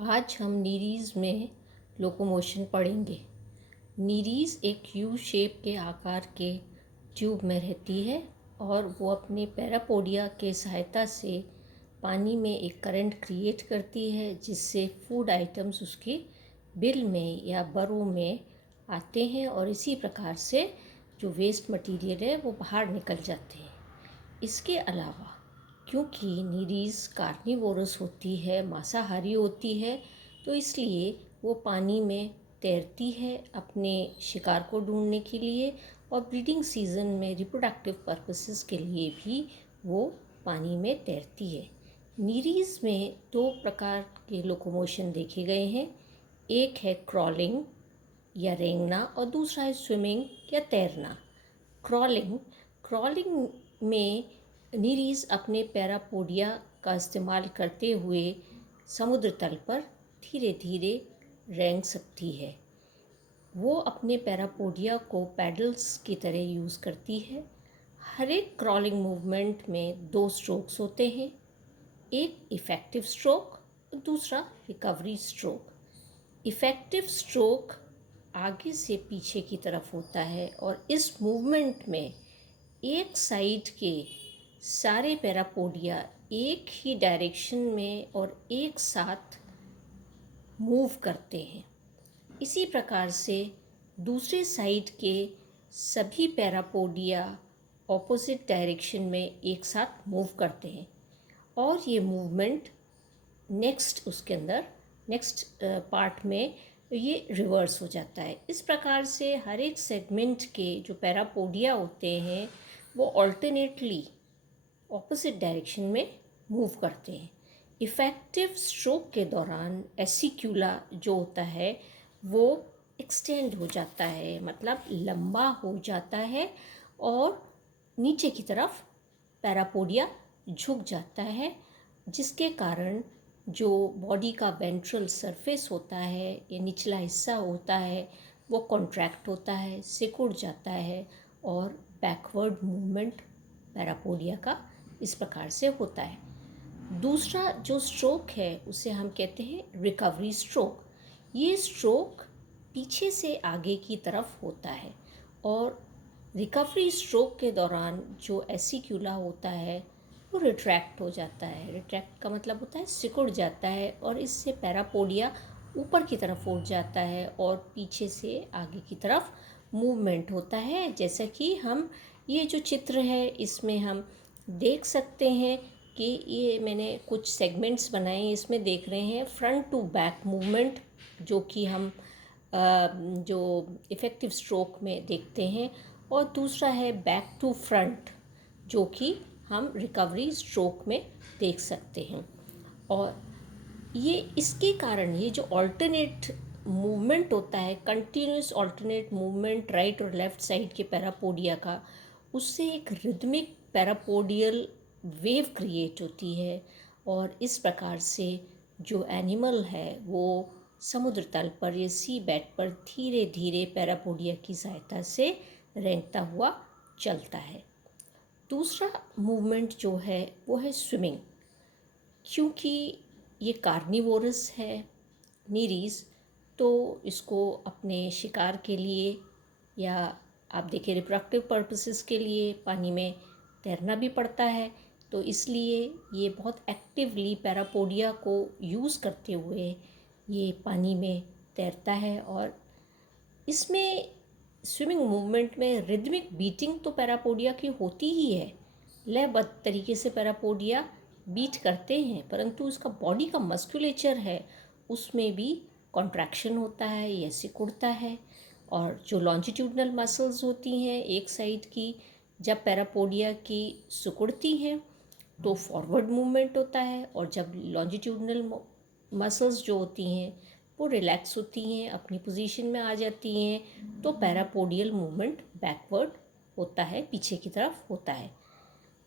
आज हम नीरीज़ में लोकोमोशन पढ़ेंगे। नीरीज़ एक यू शेप के आकार के ट्यूब में रहती है और वो अपने पैरापोडिया के सहायता से पानी में एक करंट क्रिएट करती है, जिससे फूड आइटम्स उसके बिल में या बरों में आते हैं और इसी प्रकार से जो वेस्ट मटेरियल है वो बाहर निकल जाते हैं। इसके अलावा क्योंकि नीरीज़ कार्निवोरस होती है, मांसाहारी होती है, तो इसलिए वो पानी में तैरती है अपने शिकार को ढूंढने के लिए, और ब्रीडिंग सीज़न में रिप्रोडक्टिव पर्पसेस के लिए भी वो पानी में तैरती है। नीरीज़ में दो प्रकार के लोकोमोशन देखे गए हैं। एक है क्रॉलिंग या रेंगना और दूसरा है स्विमिंग या तैरना। क्रॉलिंग में नीरीज़ अपने पैरापोडिया का इस्तेमाल करते हुए समुद्र तल पर धीरे धीरे रेंग सकती है। वो अपने पैरापोडिया को पैडल्स की तरह यूज़ करती है। हर एक क्रॉलिंग मूवमेंट में दो स्ट्रोक्स होते हैं, एक इफ़ेक्टिव स्ट्रोक और दूसरा रिकवरी स्ट्रोक। इफ़ेक्टिव स्ट्रोक आगे से पीछे की तरफ होता है और इस मूवमेंट में एक साइड के सारे पैरापोडिया एक ही डायरेक्शन में और एक साथ मूव करते हैं। इसी प्रकार से दूसरे साइड के सभी पैरापोडिया ऑपोजिट डायरेक्शन में एक साथ मूव करते हैं और ये मूवमेंट नेक्स्ट पार्ट में ये रिवर्स हो जाता है। इस प्रकार से हर एक सेगमेंट के जो पैरापोडिया होते हैं वो ऑल्टरनेटली ऑपोजिट डायरेक्शन में मूव करते हैं। इफ़ेक्टिव स्ट्रोक के दौरान एसिक्यूला जो होता है वो एक्सटेंड हो जाता है, मतलब लंबा हो जाता है और नीचे की तरफ पैरापोडिया झुक जाता है, जिसके कारण जो बॉडी का वेंट्रल सरफेस होता है या निचला हिस्सा होता है वो कॉन्ट्रैक्ट होता है, सिकुड़ जाता है और बैकवर्ड मूवमेंट पैरापोडिया का इस प्रकार से होता है। दूसरा जो स्ट्रोक है उसे हम कहते हैं रिकवरी स्ट्रोक। ये स्ट्रोक पीछे से आगे की तरफ होता है और रिकवरी स्ट्रोक के दौरान जो एसिक्यूला होता है वो रिट्रैक्ट हो जाता है। रिट्रैक्ट का मतलब होता है सिकुड़ जाता है और इससे पैरापोडिया ऊपर की तरफ उठ जाता है और पीछे से आगे की तरफ मूवमेंट होता है। जैसा कि हम ये जो चित्र है इसमें हम देख सकते हैं कि ये मैंने कुछ सेगमेंट्स बनाए, इसमें देख रहे हैं फ्रंट टू बैक मूवमेंट, जो कि हम जो इफ़ेक्टिव स्ट्रोक में देखते हैं, और दूसरा है बैक टू फ्रंट, जो कि हम रिकवरी स्ट्रोक में देख सकते हैं। और ये इसके कारण ये जो ऑल्टरनेट मूवमेंट होता है, कंटिन्यूस ऑल्टरनेट मूवमेंट राइट और लेफ़्ट साइड के पैरापोडिया का, उससे एक रिदमिक पैरापोडियल वेव क्रिएट होती है और इस प्रकार से जो एनिमल है वो समुद्र तल पर या सी बेड पर धीरे धीरे पैरापोडिया की सहायता से रेंगता हुआ चलता है। दूसरा मूवमेंट जो है वो है स्विमिंग। क्योंकि ये कार्निवोरस है नीरीज़, तो इसको अपने शिकार के लिए या आप देखिए रिप्रोडक्टिव पर्पसेस के लिए पानी में तैरना भी पड़ता है, तो इसलिए ये बहुत एक्टिवली पैरापोडिया को यूज़ करते हुए ये पानी में तैरता है। और इसमें स्विमिंग मूवमेंट में रिदमिक बीटिंग तो पैरापोडिया की होती ही है, लयबद्ध तरीके से पैरापोडिया बीट करते हैं, परंतु उसका बॉडी का मस्कुलेचर है उसमें भी कॉन्ट्रैक्शन होता है या सिकुड़ता है। और जो लॉन्जिट्यूडनल मसल्स होती हैं एक साइड की, जब पैरापोडिया की सिकुड़ती हैं तो फॉरवर्ड मूवमेंट होता है, और जब लॉन्जिट्यूडनल मसल्स जो होती हैं वो रिलैक्स होती हैं, अपनी पोजीशन में आ जाती हैं, तो पैरापोडियल मूवमेंट बैकवर्ड होता है, पीछे की तरफ होता है।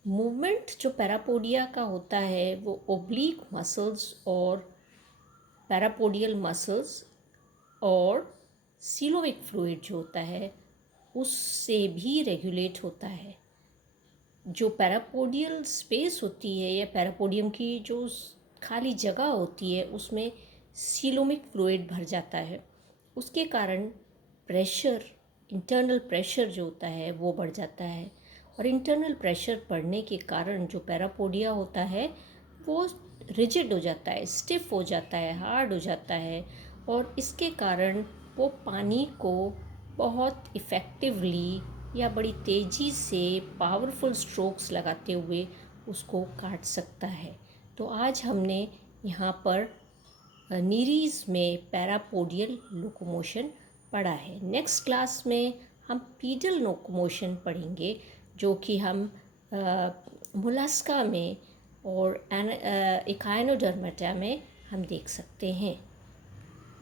मूवमेंट जो पैरापोडिया का होता है वो ओब्लीक मसल्स और पैरापोडियल मसल्स और सीलोविक फ्लूइड जो होता है उससे भी रेगुलेट होता है। जो पैरापोडियल स्पेस होती है या पैरापोडियम की जो खाली जगह होती है उसमें सीलोमिक फ्लूइड भर जाता है। उसके कारण प्रेशर, इंटरनल प्रेशर जो होता है वो बढ़ जाता है, और इंटरनल प्रेशर बढ़ने के कारण जो पैरापोडिया होता है वो रिजिड हो जाता है, स्टिफ हो जाता है, हार्ड हो जाता है, और इसके कारण वो पानी को बहुत इफ़ेक्टिवली या बड़ी तेज़ी से पावरफुल स्ट्रोक्स लगाते हुए उसको काट सकता है। तो आज हमने यहाँ पर नीरीज़ में पैरापोडियल लोकोमोशन पढ़ा है। नेक्स्ट क्लास में हम पीडल लोकोमोशन पढ़ेंगे, जो कि हम मोलस्का में और इकाइनोडर्मेटा में हम देख सकते हैं।